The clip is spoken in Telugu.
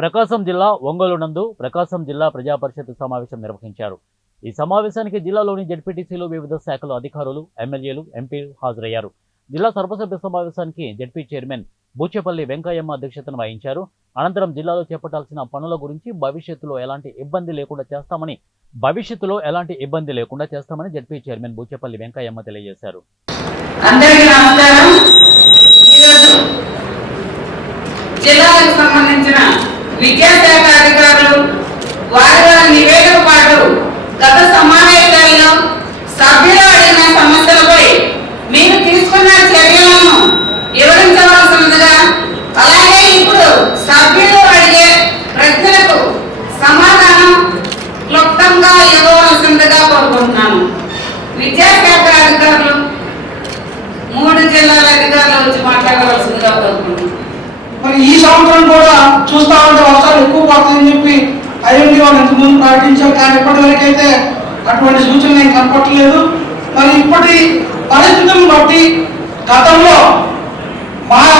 ప్రకాశం జిల్లా ఒంగోలు నందు ప్రకాశం జిల్లా ప్రజా పరిషత్ సమావేశం నిర్వహించారు. ఈ సమావేశానికి జిల్లాలోని జెడ్పీటీసీలు, వివిధ శాఖల అధికారులు, ఎమ్మెల్యేలు, ఎంపీలు హాజరయ్యారు. జిల్లా సర్వసభ్య సమావేశానికి జెడ్పీ చైర్మన్ బూచేపల్లి వెంకయ్యమ్మ అధ్యక్షతన వహించారు. అనంతరం జిల్లాలో చేపట్టాల్సిన పనుల గురించి భవిష్యత్తులో ఎలాంటి ఇబ్బంది లేకుండా చేస్తామని జెడ్పీ చైర్మన్ బూచేపల్లి వెంకయ్యమ్మ తెలియజేశారు. జిల్లాలకు సంబంధించిన విద్యాశాఖ అధికారులు వారి నివేదిక పాటు గత సమావేశాల్లో సభ్యులు అడిగిన సమస్యలపై మీరు తీసుకున్న చర్యలను వివరించవలసిందిగా, అలాగే ఇప్పుడు సభ్యులు అడిగే ప్రశ్నలకు సమాధానం క్లుప్తంగా ఇవ్వవలసిందిగా కోరుకుంటున్నాను. విద్యాశాఖ అధికారులు 3 జిల్లాల అధికారులు వచ్చి మాట్లాడవలసిందిగా కోరుకుంటున్నాను. మరి ఈ సంవత్సరం కూడా చూస్తా ఉంటే వర్షాలు ఎక్కువ పడుతుందని చెప్పి ఐఎండీ వాళ్ళు ఇంతకుముందు ప్రకటించారు. కానీ ఇప్పటివరకు అయితే అటువంటి సూచనలు ఏం కనపట్టలేదు. మరి ఇప్పటి పరిస్థితులను బట్టి గతంలో మా